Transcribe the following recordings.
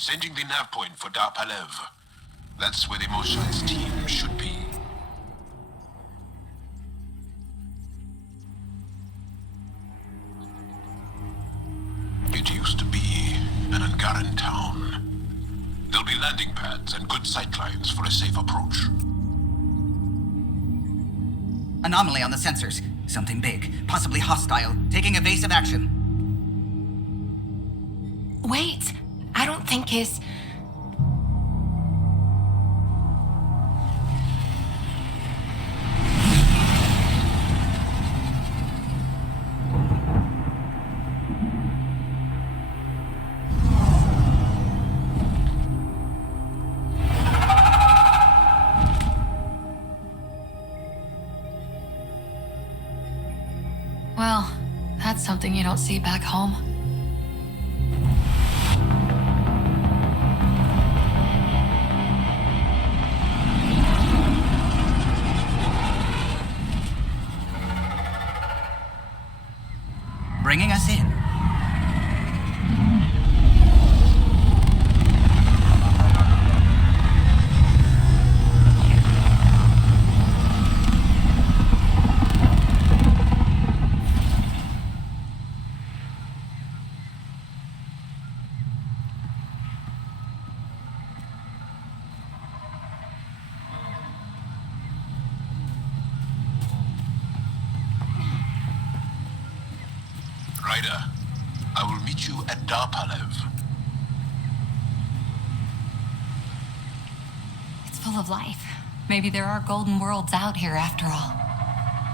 Sending the nav point for Darpalev. That's where the Moshai's team should be. It used to be an Angaran town. There'll be landing pads and good sightlines for a safe approach. Anomaly on the sensors. Something big, possibly hostile, taking evasive action. Wait, I don't think his... Well, that's something you don't see back home. Bringing us in. Ryder, I will meet you at Darpalev. It's full of life. Maybe there are golden worlds out here after all.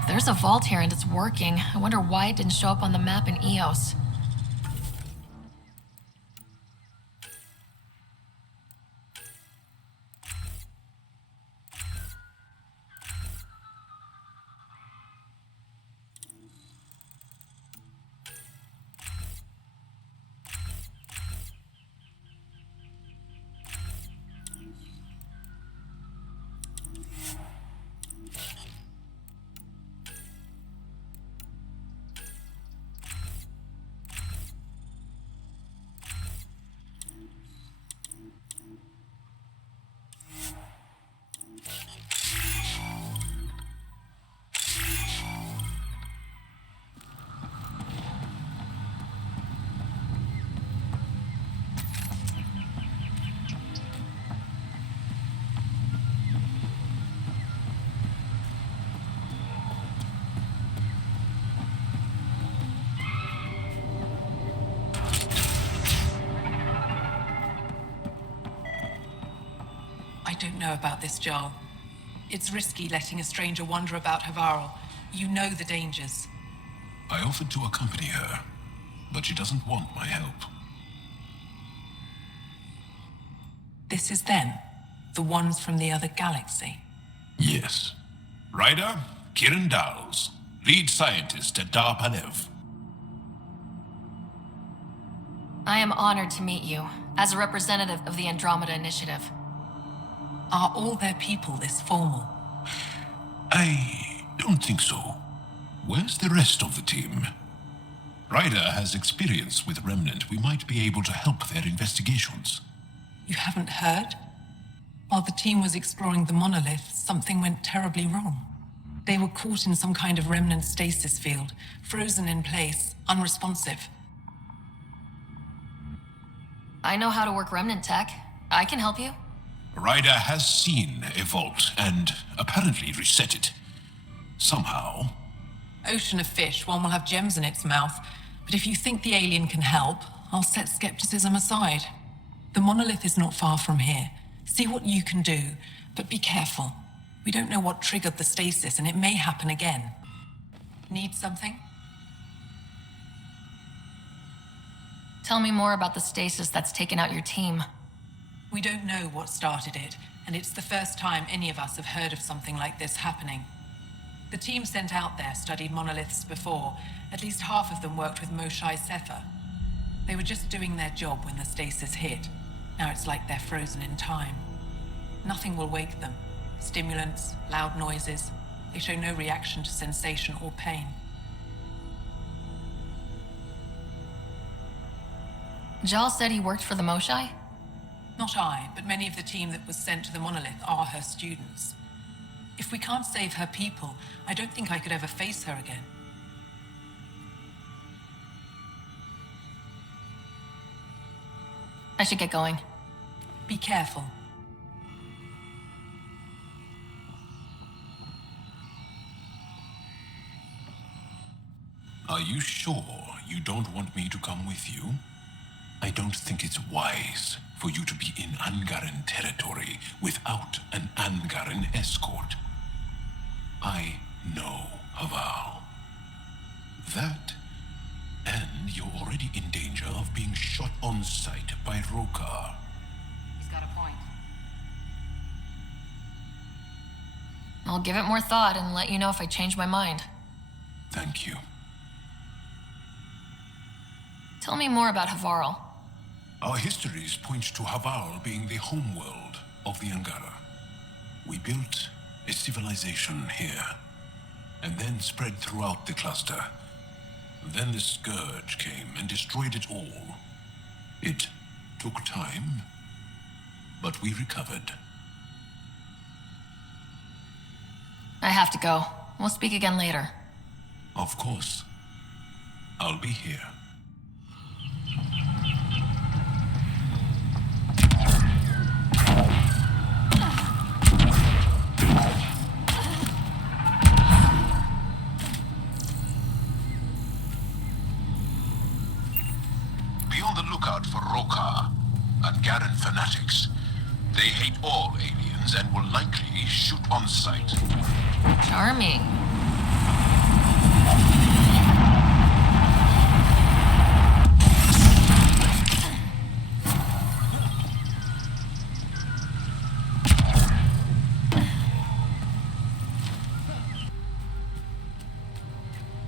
There's a vault here and it's working. I wonder why it didn't show up on the map in EOS. I don't know about this, Jarl. It's risky letting a stranger wander about Havarl. You know the dangers. I offered to accompany her, but she doesn't want my help. This is them, the ones from the other galaxy. Yes. Ryder, Kiiran, lead scientist at Darpalev. I am honored to meet you, as a representative of the Andromeda Initiative. Are all their people this formal? I don't think so. Where's the rest of the team? Ryder has experience with Remnant. We might be able to help their investigations. You haven't heard? While the team was exploring the Monolith, something went terribly wrong. They were caught in some kind of Remnant stasis field, frozen in place, unresponsive. I know how to work Remnant tech. I can help you. Ryder has seen a vault and apparently reset it. Somehow. Ocean of fish, one will have gems in its mouth. But if you think the alien can help, I'll set skepticism aside. The Monolith is not far from here. See what you can do, but be careful. We don't know what triggered the stasis, and it may happen again. Need something? Tell me more about the stasis that's taken out your team. We don't know what started it, and it's the first time any of us have heard of something like this happening. The team sent out there studied monoliths before. At least half of them worked with Moshai Sefer. They were just doing their job when the stasis hit. Now it's like they're frozen in time. Nothing will wake them. Stimulants, loud noises. They show no reaction to sensation or pain. Jal said he worked for the Moshai? Not I, but many of the team that was sent to the Monolith are her students. If we can't save her people, I don't think I could ever face her again. I should get going. Be careful. Are you sure you don't want me to come with you? I don't think it's wise for you to be in Angaran territory without an Angaran escort. I know Havarl. That, and you're already in danger of being shot on sight by Rokar. He's got a point. I'll give it more thought and let you know if I change my mind. Thank you. Tell me more about Havarl. Our histories point to Havarl being the homeworld of the Angara. We built a civilization here, and then spread throughout the cluster. Then the Scourge came and destroyed it all. It took time, but we recovered. I have to go. We'll speak again later. Of course. I'll be here. Be on the lookout for Rokar, Angaran fanatics. They hate all aliens and will likely shoot on sight. Charming.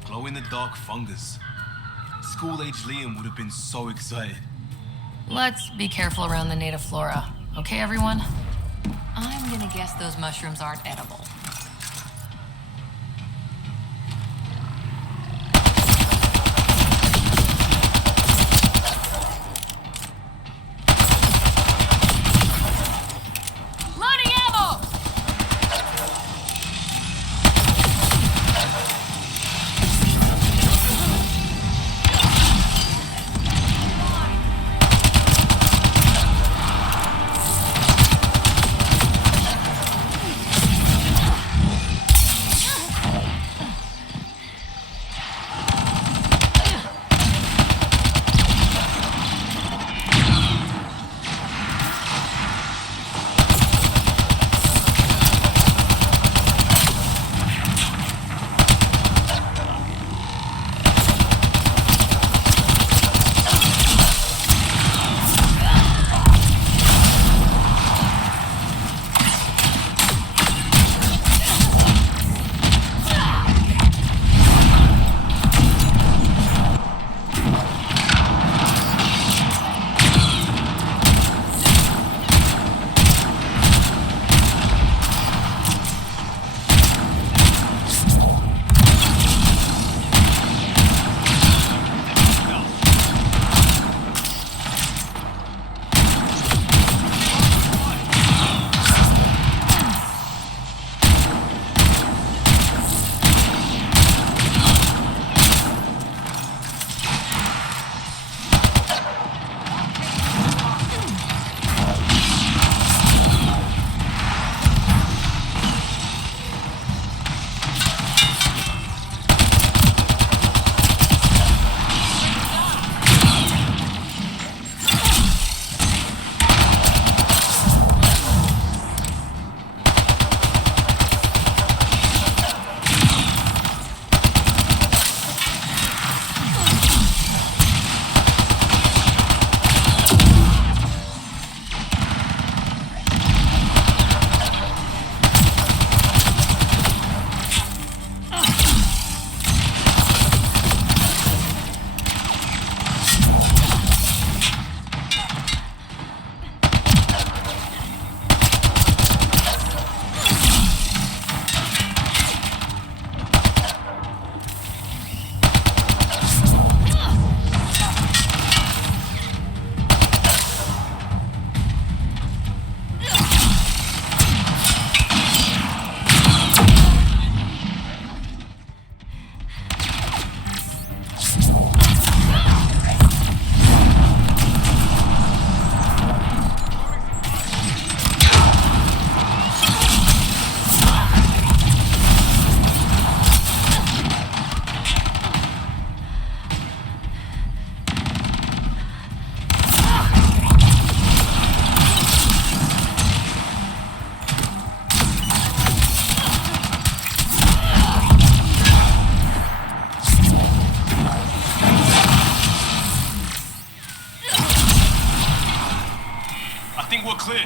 Glow-in-the-dark fungus. School-age Liam would have been so excited. Let's be careful around the native flora. Okay, everyone? I'm gonna guess those mushrooms aren't edible. Loading ammo! I think we're clear.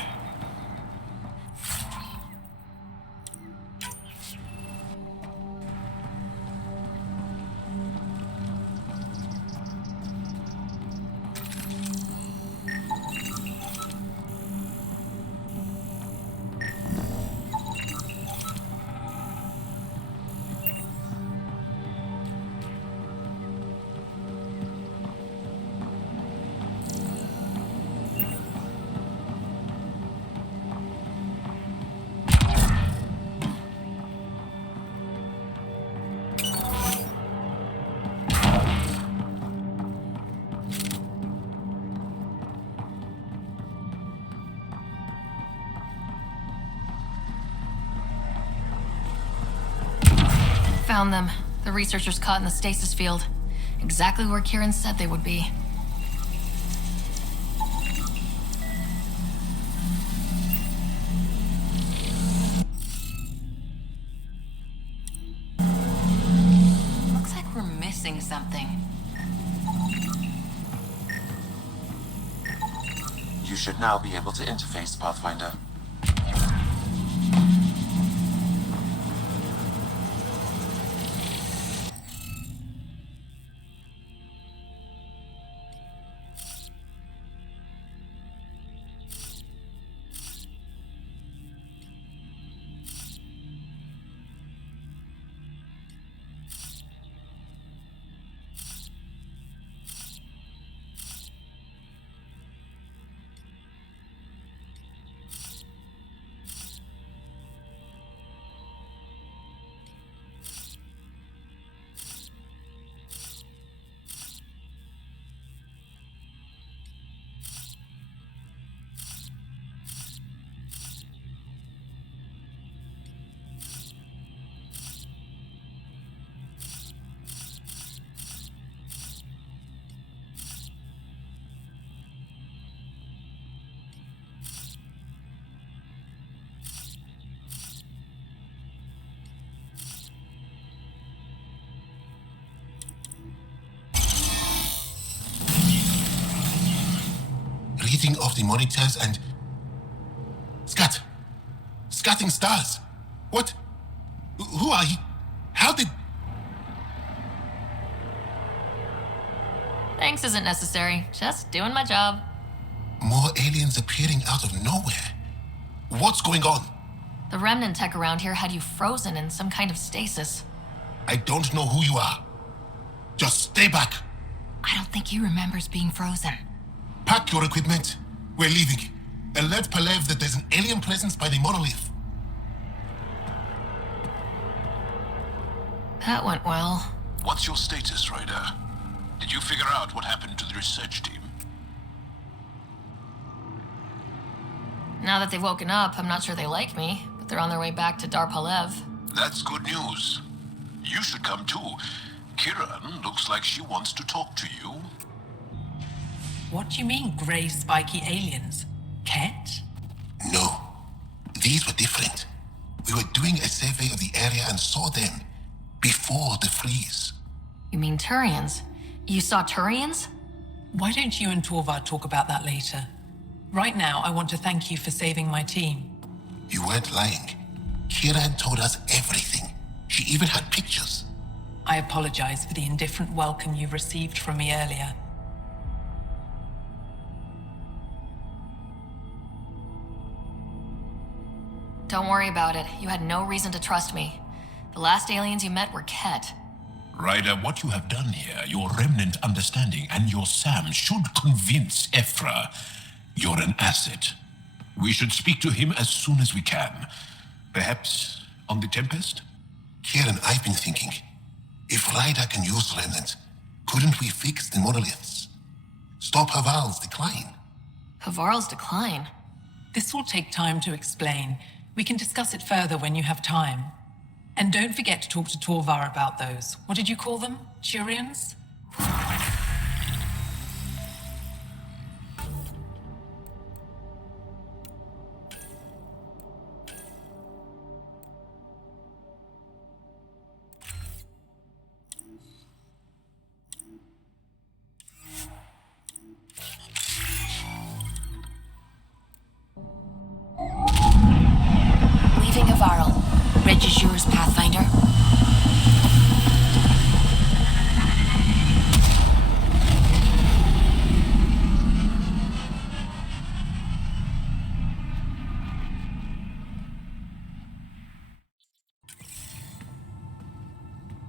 Found them. The researchers caught in the stasis field. Exactly where Kiiran said they would be. Looks like we're missing something. You should now be able to interface, Pathfinder. Reading of the monitors and... Scatting stars. What? Who are you? How did... Thanks isn't necessary. Just doing my job. More aliens appearing out of nowhere. What's going on? The remnant tech around here had you frozen in some kind of stasis. I don't know who you are. Just stay back. I don't think he remembers being frozen. Pack your equipment. We're leaving. Alert Palev that there's an alien presence by the Monolith. That went well. What's your status, Ryder? Did you figure out what happened to the research team? Now that they've woken up, I'm not sure they like me, but they're on their way back to Dar Palev. That's good news. You should come too. Kiiran looks like she wants to talk to you. What do you mean, grey spiky aliens? Ket? No. These were different. We were doing a survey of the area and saw them before the freeze. You mean Turians? You saw Turians? Why don't you and Torvar talk about that later? Right now, I want to thank you for saving my team. You weren't lying. Kiiran told us everything. She even had pictures. I apologize for the indifferent welcome you received from me earlier. Don't worry about it. You had no reason to trust me. The last aliens you met were Ket. Ryder, what you have done here, your remnant understanding and your SAM should convince Evfra you're an asset. We should speak to him as soon as we can. Perhaps on the Tempest? Kiiran, I've been thinking. If Ryder can use remnant, couldn't we fix the monoliths? Stop Havarl's decline? Havarl's decline? This will take time to explain. We can discuss it further when you have time. And don't forget to talk to Torvar about those. What did you call them? Turians? It's yours, Pathfinder.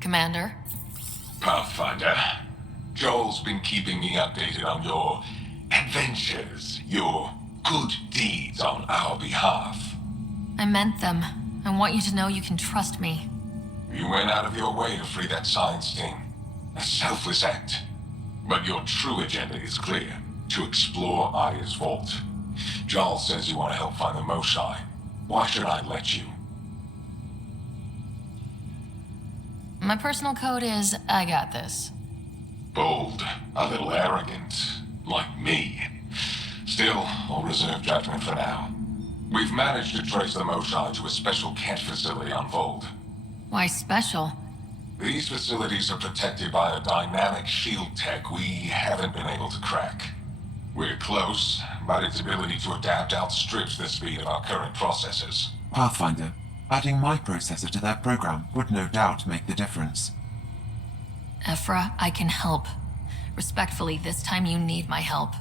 Commander? Pathfinder, Joel's been keeping me updated on your adventures, your good deeds on our behalf. I meant them. I want you to know you can trust me. You went out of your way to free that science team. A selfless act. But your true agenda is clear. To explore Aya's vault. Joel says you want to help find the Mosai. Why should I let you? My personal code is, I got this. Bold, a little arrogant, like me. Still, I'll reserve judgment for now. We've managed to trace the Mosai to a special cat facility on Vold. Why special? These facilities are protected by a dynamic shield tech we haven't been able to crack. We're close, but its ability to adapt outstrips the speed of our current processors. Pathfinder, adding my processor to that program would no doubt make the difference. Evfra, I can help. Respectfully, this time you need my help.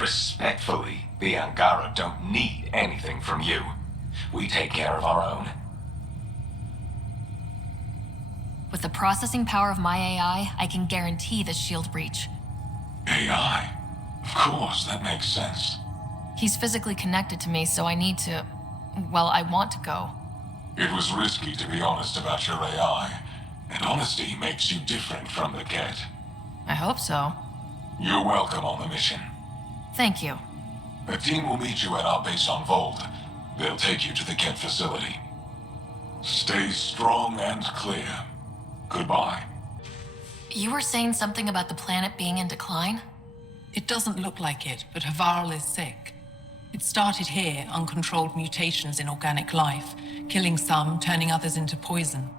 Respectfully, the Angaran don't need anything from you. We take care of our own. With the processing power of my AI, I can guarantee the shield breach. AI? Of course, that makes sense. He's physically connected to me, so I need to... well, I want to go. It was risky to be honest about your AI, and honesty makes you different from the cat. I hope so. You're welcome on the mission. Thank you. The team will meet you at our base on Vold. They'll take you to the Kent facility. Stay strong and clear. Goodbye. You were saying something about the planet being in decline? It doesn't look like it, but Havarl is sick. It started here, uncontrolled mutations in organic life, killing some, turning others into poison.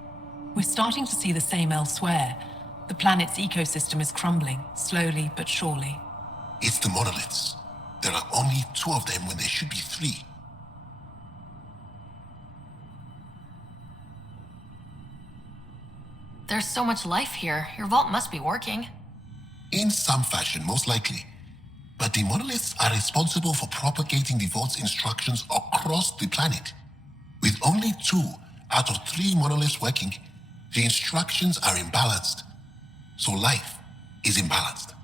We're starting to see the same elsewhere. The planet's ecosystem is crumbling, slowly but surely. It's the monoliths. There are only 2 of them when there should be 3. There's so much life here. Your vault must be working. In some fashion, most likely. But the monoliths are responsible for propagating the vault's instructions across the planet. With only 2 out of 3 monoliths working, the instructions are imbalanced. So life is imbalanced.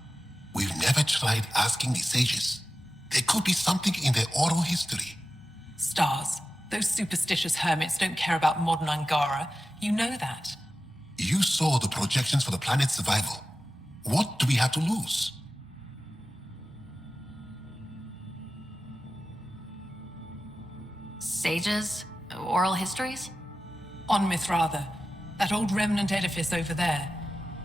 We've never tried asking the sages. There could be something in their oral history. Stars. Those superstitious hermits don't care about modern Angara. You know that. You saw the projections for the planet's survival. What do we have to lose? Sages? Oral histories? On Mithratha, that old remnant edifice over there.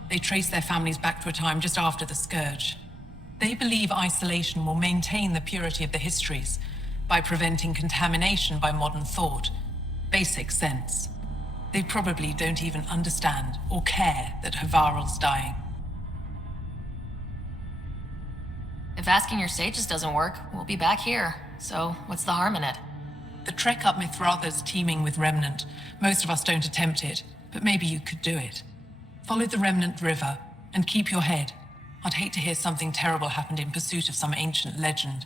They trace their families back to a time just after the Scourge. They believe isolation will maintain the purity of the histories by preventing contamination by modern thought. Basic sense. They probably don't even understand or care that Havarl's dying. If asking your sages doesn't work, we'll be back here. So, what's the harm in it? The trek up Mithratha's teeming with Remnant. Most of us don't attempt it, but maybe you could do it. Follow the Remnant River, and keep your head. I'd hate to hear something terrible happened in pursuit of some ancient legend.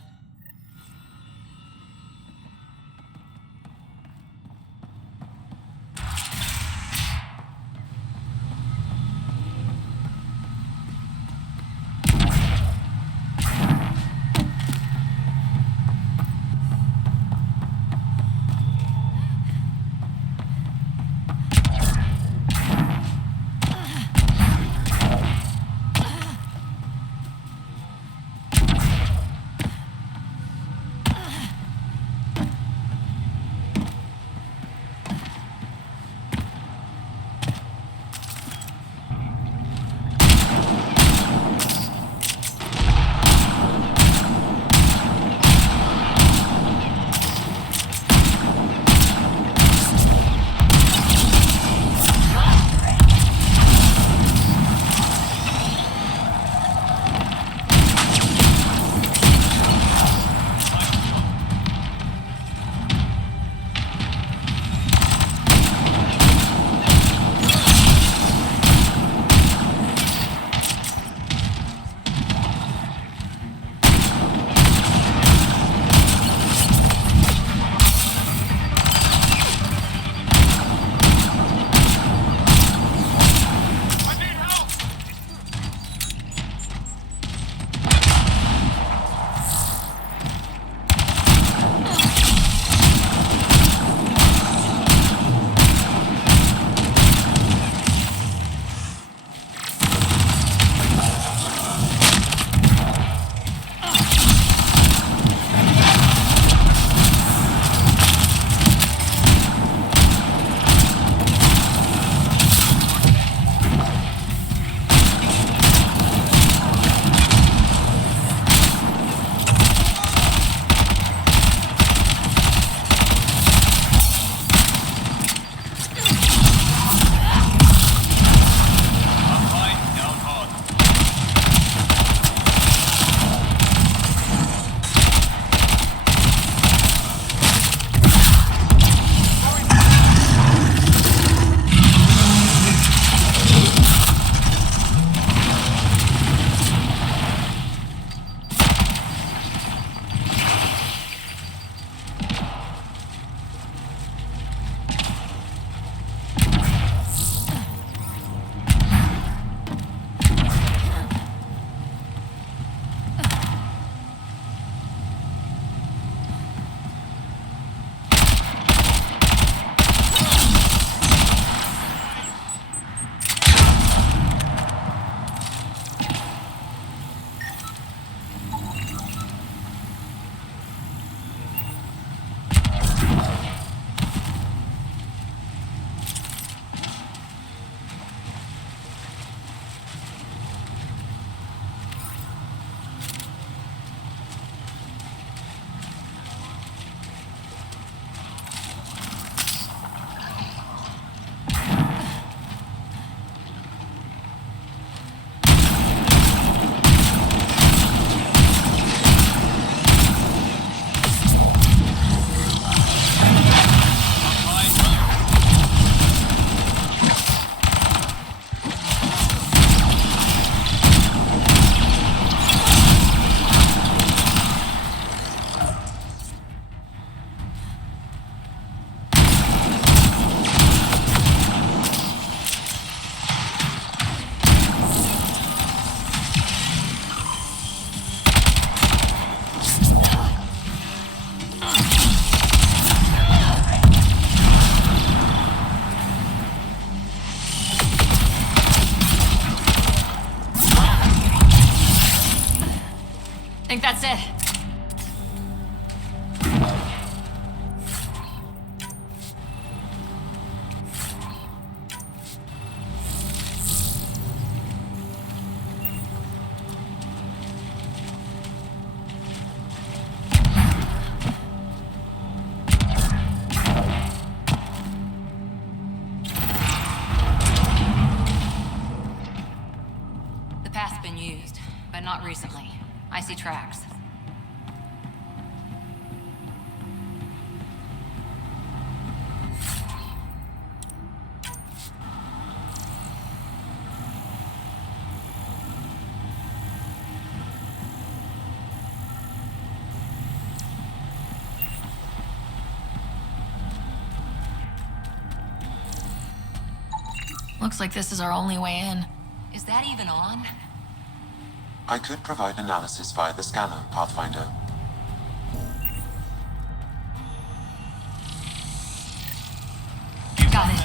tracks. Looks like this is our only way in. Is that even on? I could provide analysis via the scanner, Pathfinder. Got it.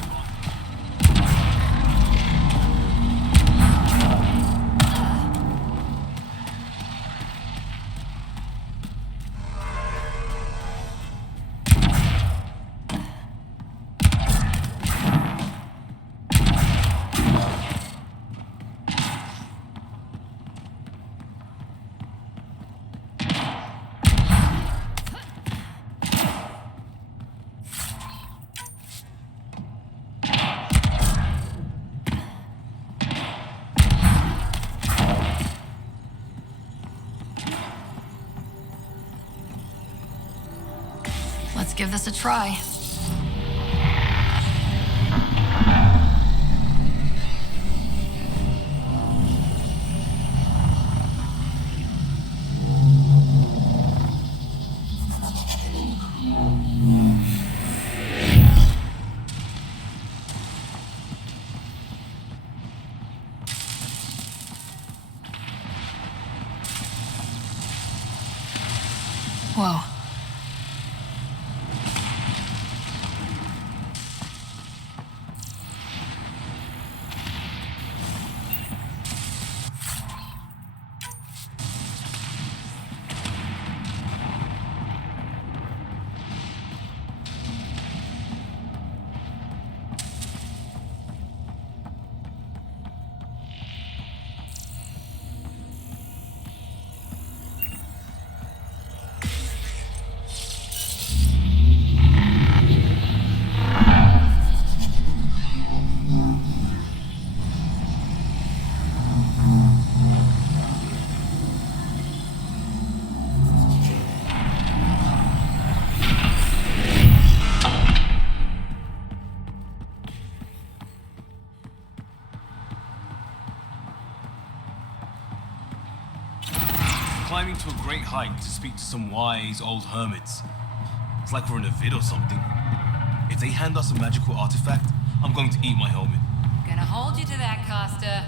Let's give this a try. Whoa. Climbing to a great height to speak to some wise old hermits. It's like we're in a vid or something. If they hand us a magical artifact, I'm going to eat my helmet. Gonna hold you to that, Costa.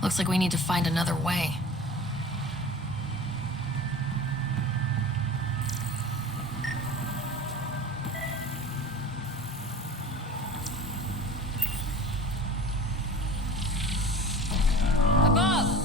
Looks like we need to find another way. Above!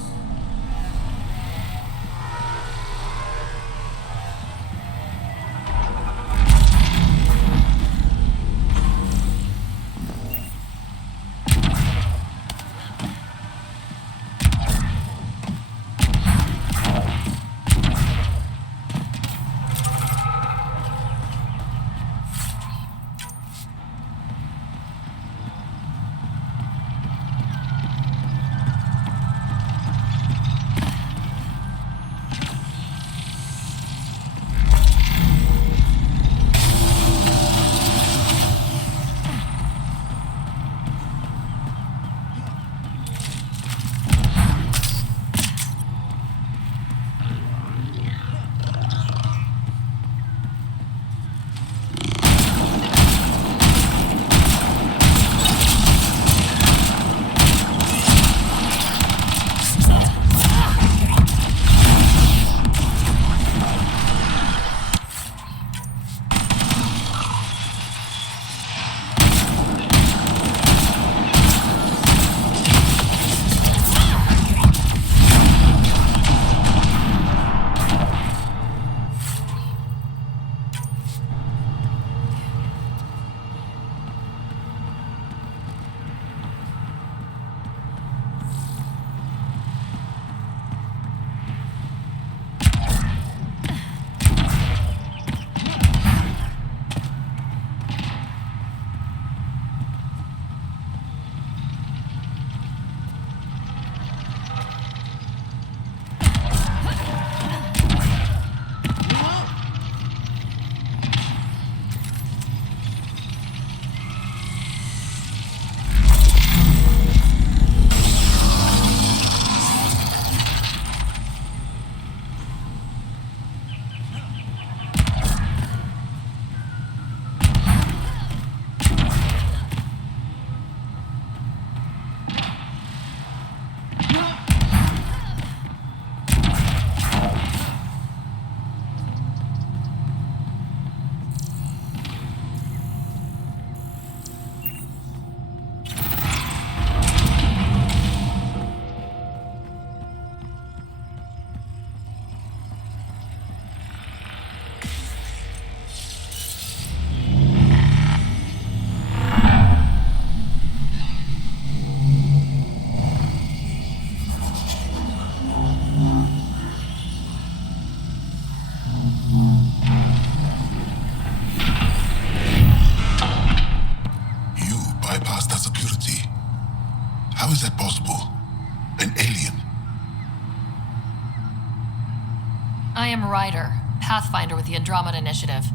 I am Ryder, Pathfinder with the Andromeda Initiative,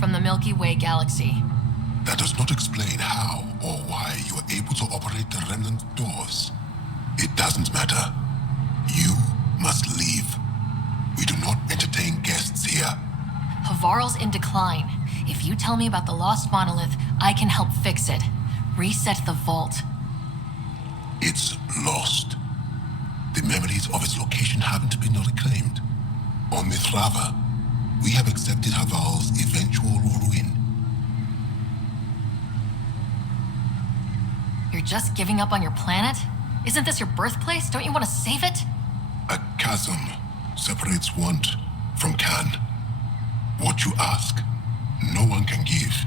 from the Milky Way galaxy. That does not explain how or why you are able to operate the remnant doors. It doesn't matter. You must leave. We do not entertain guests here. Havarl's in decline. If you tell me about the lost monolith, I can help fix it. Reset the vault. It's lost. The memories of its location haven't been reclaimed. On Mithrava, we have accepted Havarl's eventual ruin. You're just giving up on your planet? Isn't this your birthplace? Don't you want to save it? A chasm separates want from can. What you ask, no one can give.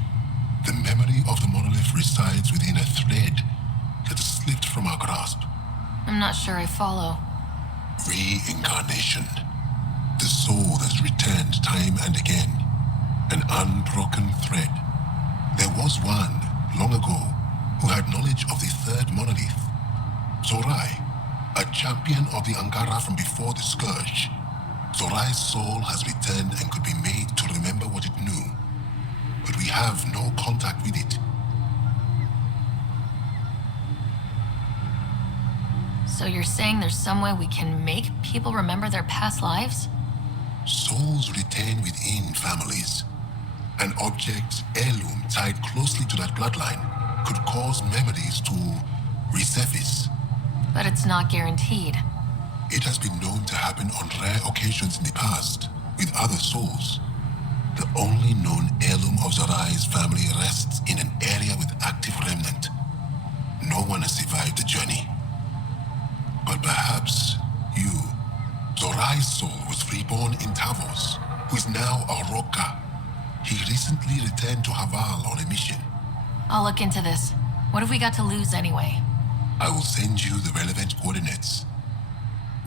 The memory of the monolith resides within a thread that slipped from our grasp. I'm not sure I follow. Reincarnation. The soul has returned time and again. An unbroken thread. There was one, long ago, who had knowledge of the third monolith. Zorai, a champion of the Angaran from before the Scourge. Zorai's soul has returned and could be made to remember what it knew. But we have no contact with it. So you're saying there's some way we can make people remember their past lives? Souls retain within families. An object, heirloom, tied closely to that bloodline could cause memories to resurface. But it's not guaranteed. It has been known to happen on rare occasions in the past, with other souls. The only known heirloom of Zorai's family rests in an area with active remnant. No one has survived the journey. But perhaps you, Zorai's soul was reborn in Taavos, who is now a Roka. He recently returned to Havarl on a mission. I'll look into this. What have we got to lose anyway? I will send you the relevant coordinates.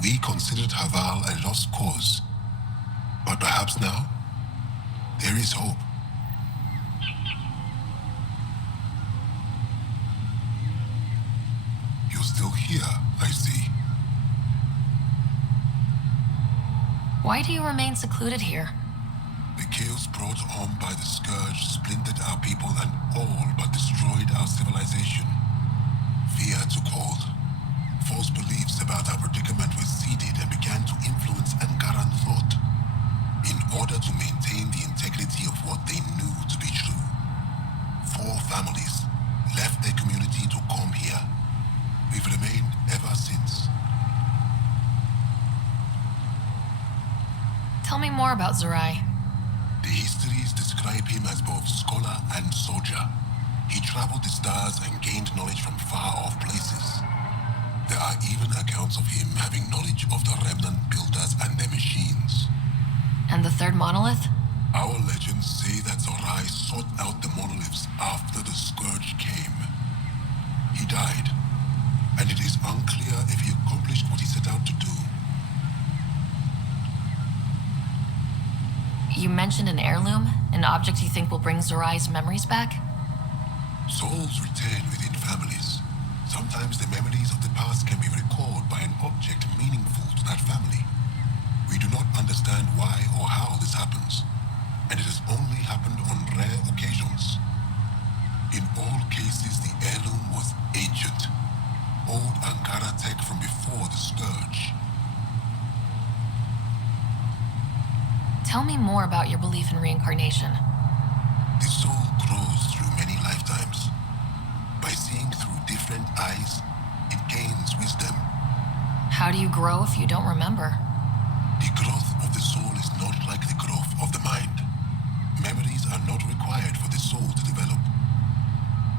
We considered Havarl a lost cause. But perhaps now, there is hope. You're still here, I see. Why do you remain secluded here? The chaos brought on by the Scourge splintered our people and all but destroyed our civilization. Fear took hold. False beliefs about our predicament were seeded and began to influence Angaran thought. In order to maintain the integrity of what they knew to be true, 4 families left their community to come here. We've remained ever since. Tell me more about Zorai. The histories describe him as both scholar and soldier. He traveled the stars and gained knowledge from far-off places. There are even accounts of him having knowledge of the remnant builders and their machines. And the third monolith? Our legends say that Zorai sought out the monoliths after the Scourge came. He died, and it is unclear if he accomplished what he set out to do. You mentioned an heirloom? An object you think will bring Zorai's memories back? Souls return within families. Sometimes the memories of the past can be recalled by an object meaningful to that family. We do not understand why or how this happens, and it has only happened on rare occasions. In all cases, the heirloom was ancient. Old Ankara tech from before the Scourge. Tell me more about your belief in reincarnation. The soul grows through many lifetimes. By seeing through different eyes, it gains wisdom. How do you grow if you don't remember? The growth of the soul is not like the growth of the mind. Memories are not required for the soul to develop.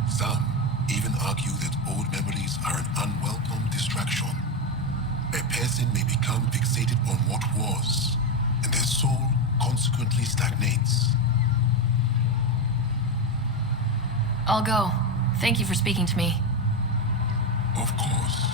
Some even argue that old memories are an unwelcome distraction. A person may become fixated on what was, and their soul consequently stagnates. I'll go. Thank you for speaking to me. Of course.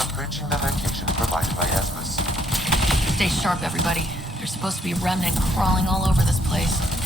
are approaching the location provided by Evfra. Stay sharp, everybody. There's supposed to be remnant crawling all over this place.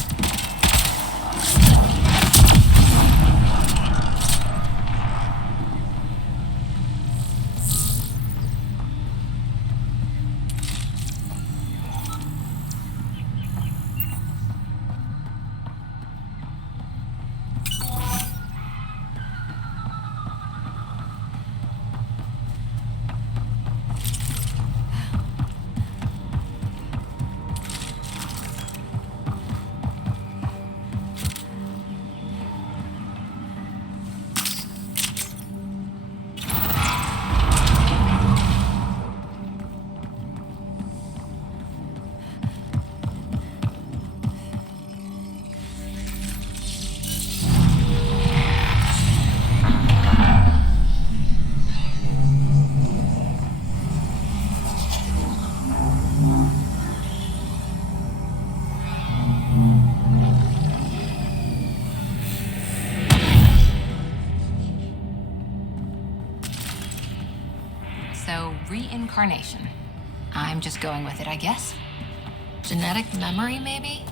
So, reincarnation. I'm just going with it, I guess. Genetic memory, maybe?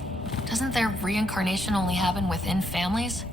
Doesn't their reincarnation only happen within families?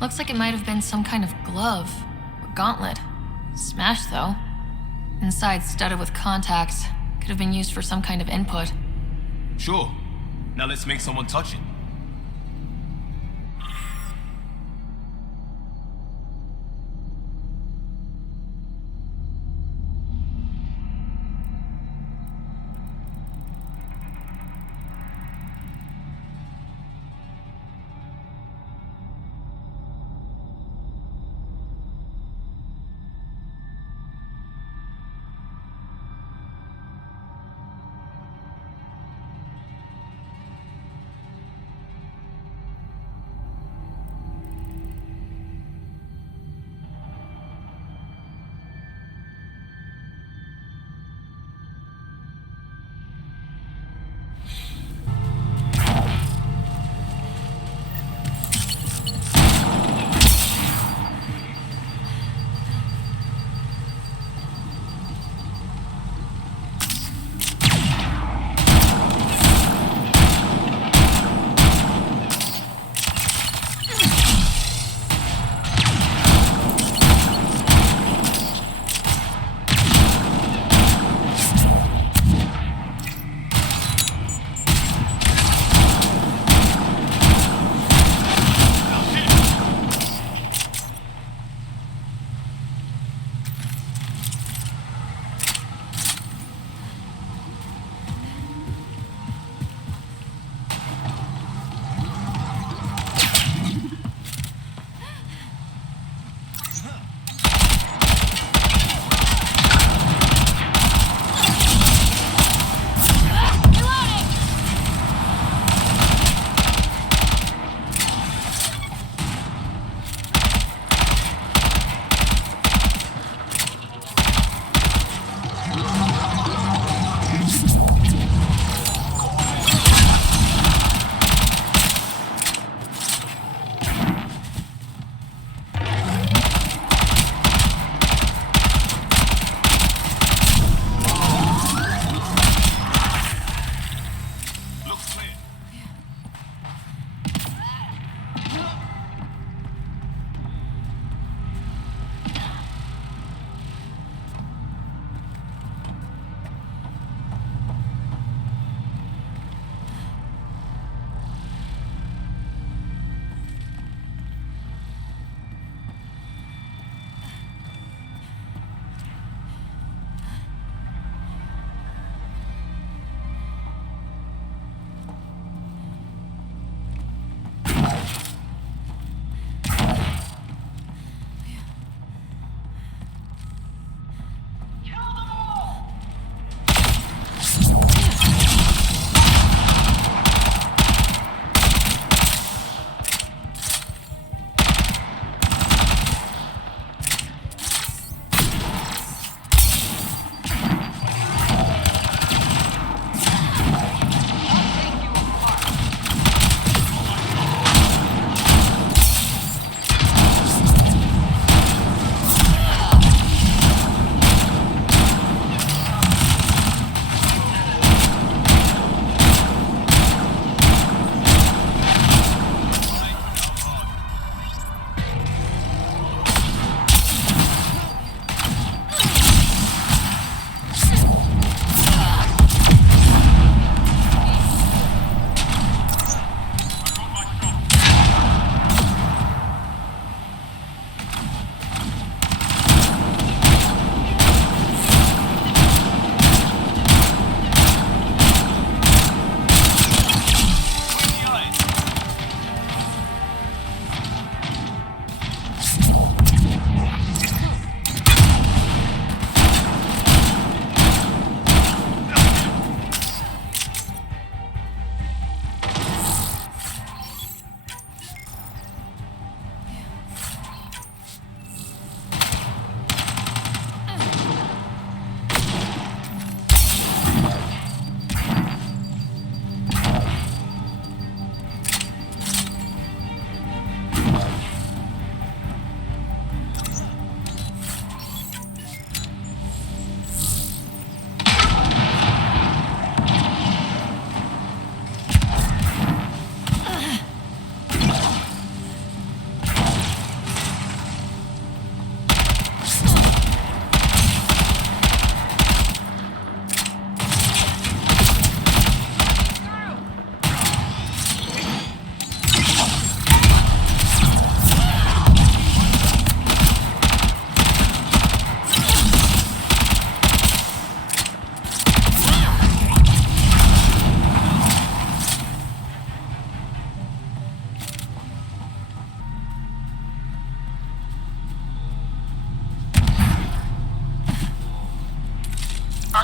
Looks like it might have been some kind of glove or gauntlet. Smashed, though. Inside studded with contacts. Could have been used for some kind of input. Sure. Now let's make someone touch it.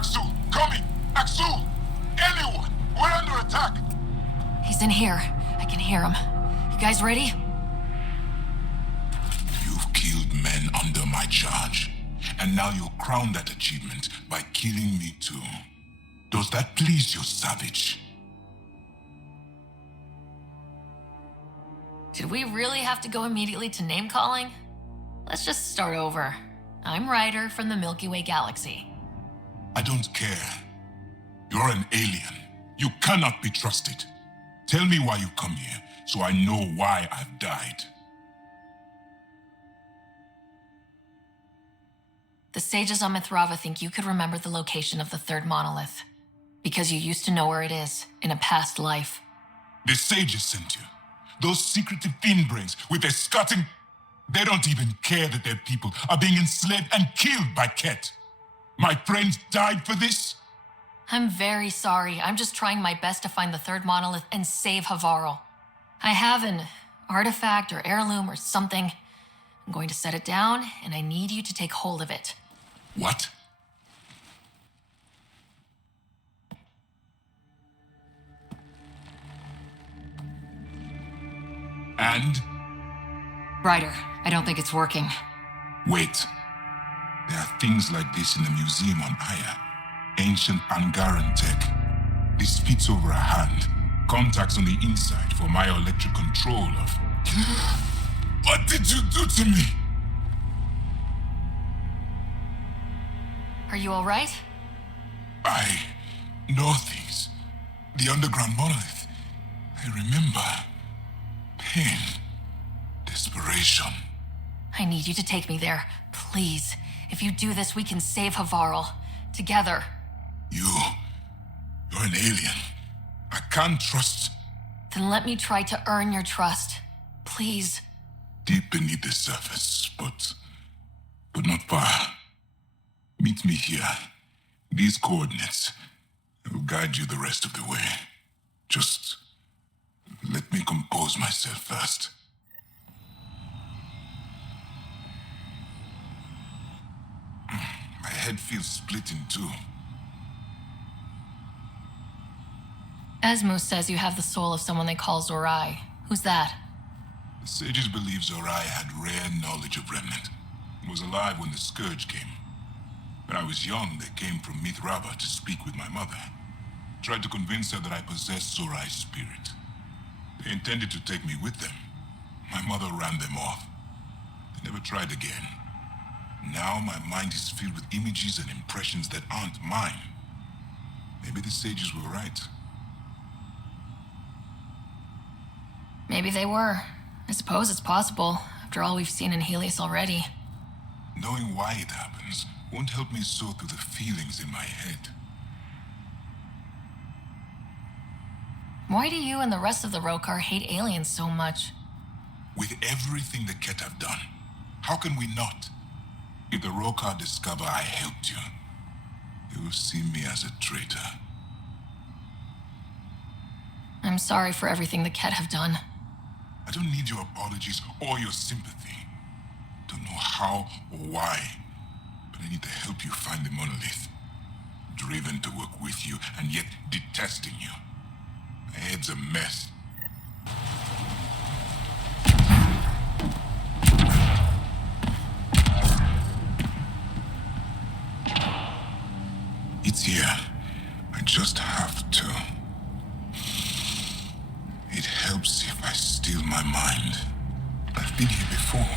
Axel, coming! Axel! Anyone! We're under attack! He's in here. I can hear him. You guys ready? You've killed men under my charge, and now you'll crown that achievement by killing me too. Does that please you, savage? Did we really have to go immediately to name-calling? Let's just start over. I'm Ryder from the Milky Way galaxy. I don't care. You're an alien. You cannot be trusted. Tell me why you come here, so I know why I've died. The sages on Mithrava think you could remember the location of the third monolith, because you used to know where it is in a past life. The sages sent you. Those secretive fiend brains with their scutting... They don't even care that their people are being enslaved and killed by Ket. My friends died for this? I'm very sorry. I'm just trying my best to find the third monolith and save Havarl. I have an artifact or heirloom or something. I'm going to set it down, and I need you to take hold of it. What? And? Ryder, I don't think it's working. Wait. There are things like this in the museum on Aya. Ancient Angaran tech. This fits over a hand. Contacts on the inside for bioelectric control of... What did you do to me? Are you all right? I know things. The underground monolith. I remember. Pain. Desperation. I need you to take me there, please. If you do this, we can save Havarl. Together. You're an alien. I can't trust... Then let me try to earn your trust. Please. Deep beneath the surface, but not far. Meet me here. These coordinates. I will guide you the rest of the way. Just let me compose myself first. My head feels split in two. Asmus says you have the soul of someone they call Zorai. Who's that? The sages believe Zorai had rare knowledge of Remnant and was alive when the Scourge came. When I was young, they came from Mithrava to speak with my mother. Tried to convince her that I possessed Zorai's spirit. They intended to take me with them. My mother ran them off. They never tried again. Now my mind is filled with images and impressions that aren't mine. Maybe the sages were right. Maybe they were. I suppose it's possible, after all we've seen in Helios already. Knowing why it happens won't help me sort through the feelings in my head. Why do you and the rest of the Rokar hate aliens so much? With everything the Ket have done, how can we not? If the Rokar discover I helped you, they will see me as a traitor. I'm sorry for everything the Ket have done. I don't need your apologies or your sympathy. Don't know how or why, but I need to help you find the Monolith. Driven to work with you, and yet detesting you. My head's a mess. It's here. I just have to. It helps if I steal my mind. I've been here before.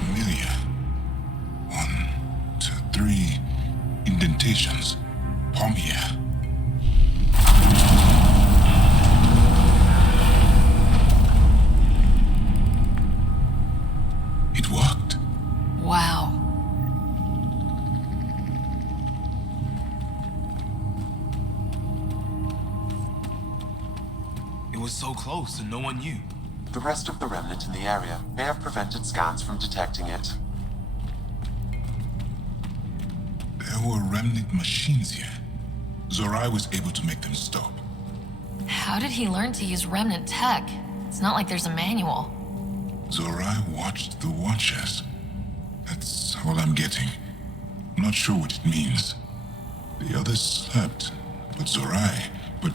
Familiar. 1, 2, 3 indentations. Palm here. It worked. Wow. It was so close and no one knew. The rest of the remnant in the area may have prevented scans from detecting it. There were remnant machines here. Zorai was able to make them stop. How did he learn to use remnant tech? It's not like there's a manual. Zorai watched the Watchers. That's all I'm getting. I'm not sure what it means. The others slept, but Zorai, but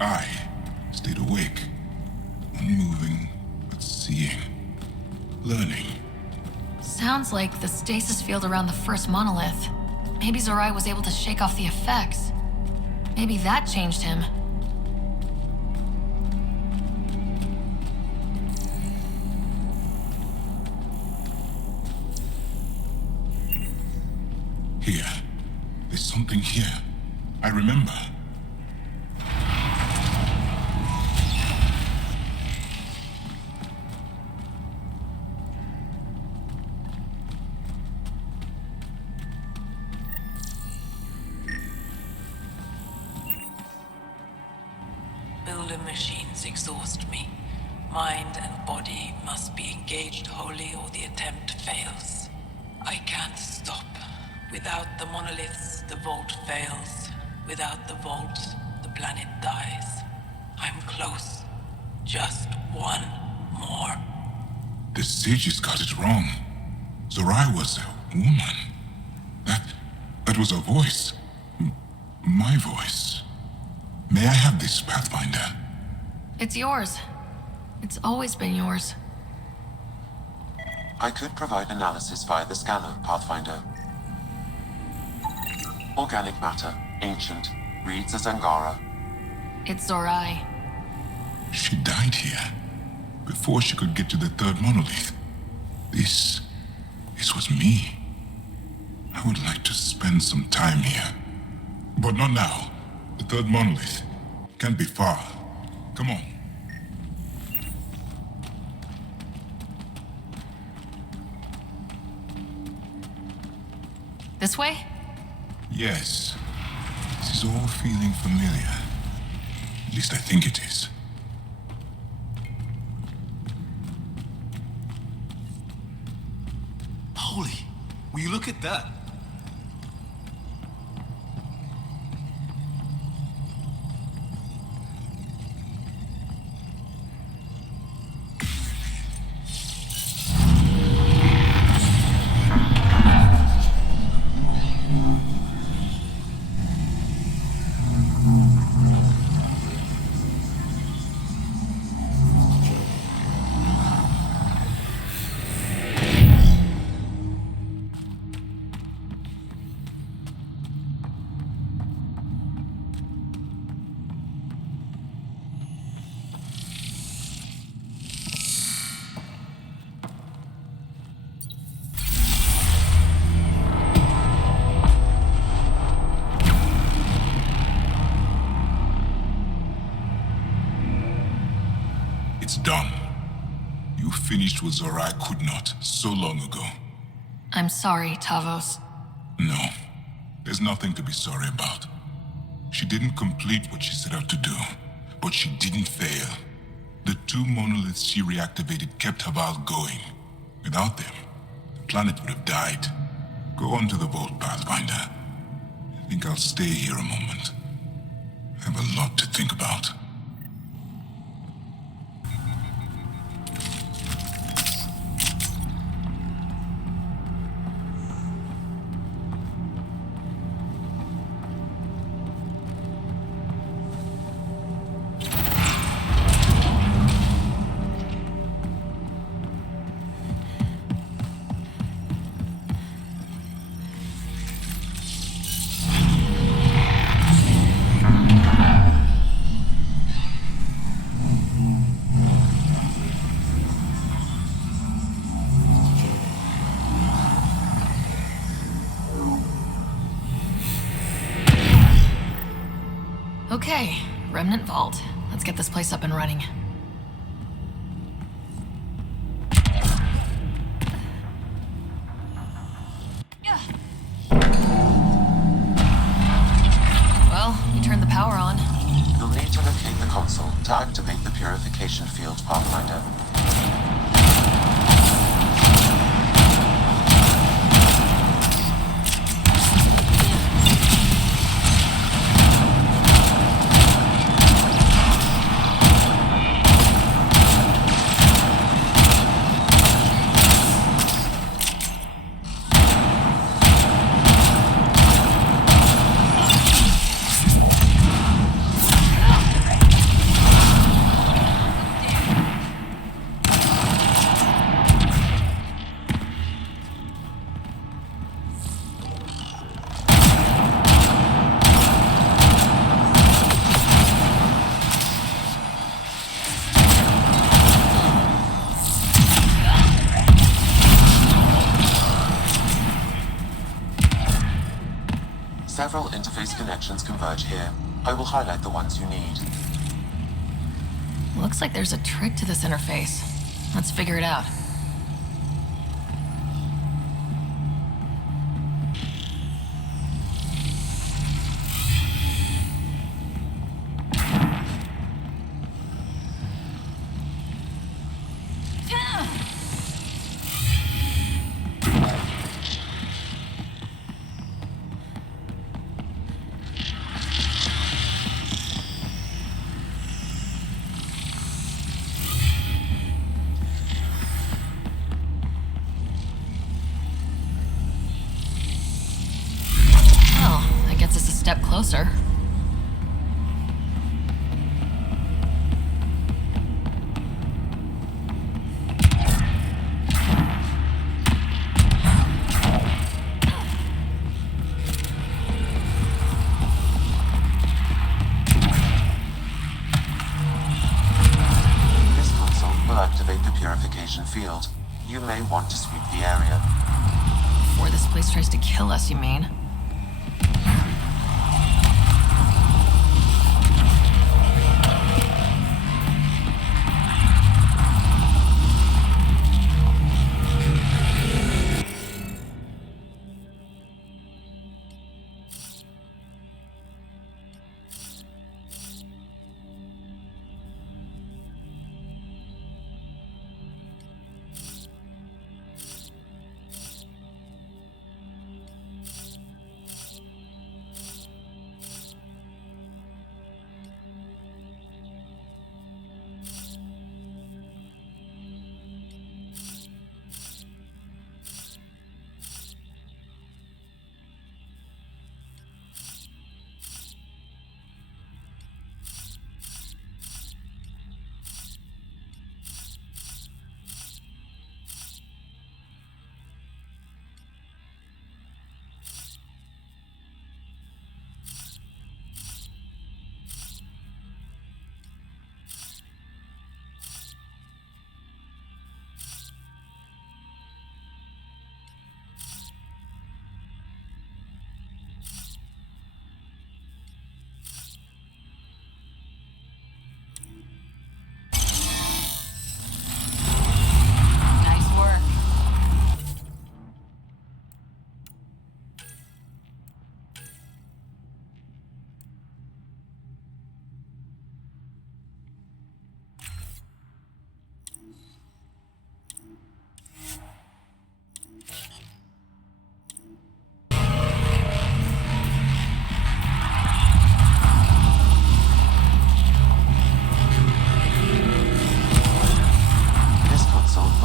I stayed awake. Unmoving, but seeing. Learning. Sounds like the stasis field around the first monolith. Maybe Zorai was able to shake off the effects. Maybe that changed him. Here. There's something here. I remember. Builder machines exhaust me. Mind and body must be engaged wholly or the attempt fails. I can't stop. Without the monoliths, the vault fails. Without the vault, the planet dies. I'm close. Just one more. The sages got it wrong. Zorai was a woman. That was a voice. My voice. May I have this, Pathfinder? It's yours. It's always been yours. I could provide analysis via the scanner, Pathfinder. Organic matter, ancient, reads as Angara. It's Zorai. She died here. Before she could get to the third monolith. This was me. I would like to spend some time here. But not now. The third monolith can't be far. Come on. This way? Yes. This is all feeling familiar. At least I think it is. Holy, will you look at that? It's done. You finished what Zorai could not so long ago. I'm sorry, Taavos. No, there's nothing to be sorry about. She didn't complete what she set out to do, but she didn't fail. The two monoliths she reactivated kept Havarl going. Without them, the planet would have died. Go on to the vault, Pathfinder. I think I'll stay here a moment. I have a lot to think about. Okay, Remnant Vault. Let's get this place up and running. Well, we turned the power on. You'll need to locate the console to activate the purification field, Pathfinder. Several interface connections converge here. I will highlight the ones you need. Looks like there's a trick to this interface. Let's figure it out. Closer. This console will activate the purification field. You may want to sweep the area. Before this place tries to kill us, you mean?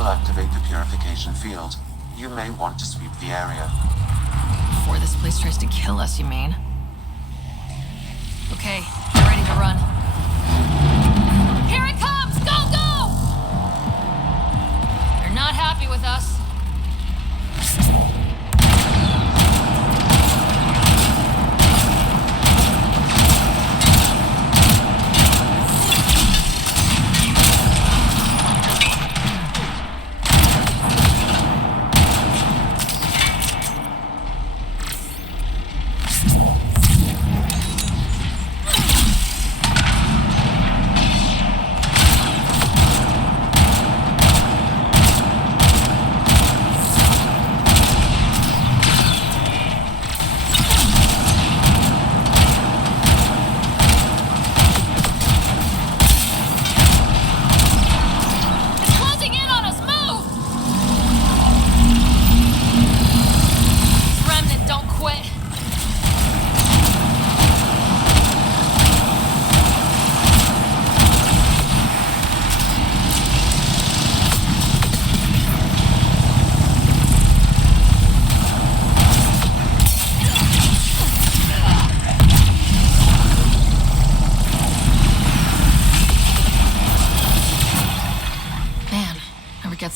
Activate the purification field. You may want to sweep the area. Before this place tries to kill us, you mean? Okay, we're ready to run. Here it comes! Go, go! They're not happy with us.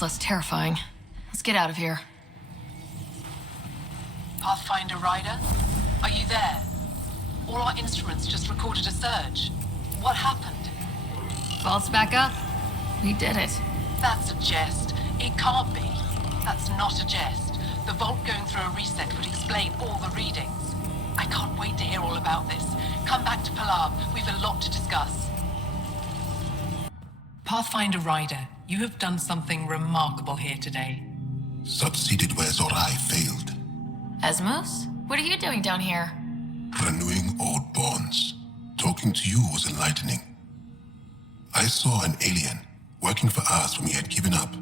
Less terrifying. Let's get out of here. Pathfinder Ryder? Are you there? All our instruments just recorded a surge. What happened? Vault's back up. We did it. That's a jest. It can't be. That's not a jest. The vault going through a reset would explain all the readings. I can't wait to hear all about this. Come back to Palam. We've a lot to discuss. Pathfinder Ryder, you have done something remarkable here today. Succeeded where Zorai failed. Esmos? What are you doing down here? Renewing old bonds. Talking to you was enlightening. I saw an alien working for us when we had given up.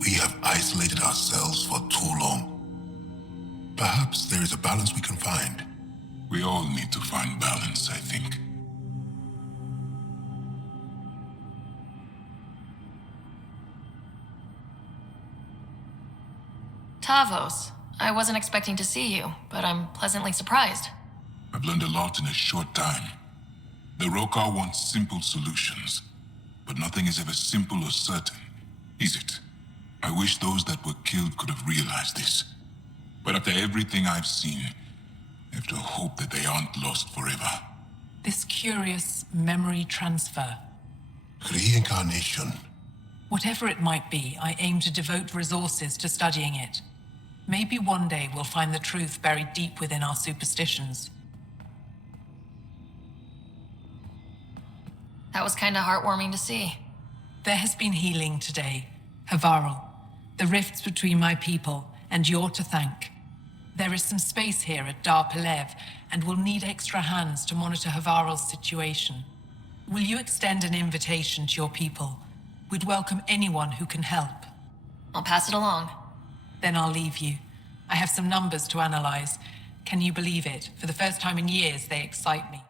We have isolated ourselves for too long. Perhaps there is a balance we can find. We all need to find balance, I think. Taavos. I wasn't expecting to see you, but I'm pleasantly surprised. I've learned a lot in a short time. The Rokar wants simple solutions, but nothing is ever simple or certain, is it? I wish those that were killed could have realized this. But after everything I've seen, I have to hope that they aren't lost forever. This curious memory transfer. Reincarnation. Whatever it might be, I aim to devote resources to studying it. Maybe one day we'll find the truth buried deep within our superstitions. That was kinda heartwarming to see. There has been healing today, Havarl. The rifts between my people, and you're to thank. There is some space here at Dar Pelev, and we'll need extra hands to monitor Havarl's situation. Will you extend an invitation to your people? We'd welcome anyone who can help. I'll pass it along. Then I'll leave you. I have some numbers to analyze. Can you believe it? For the first time in years, they excite me.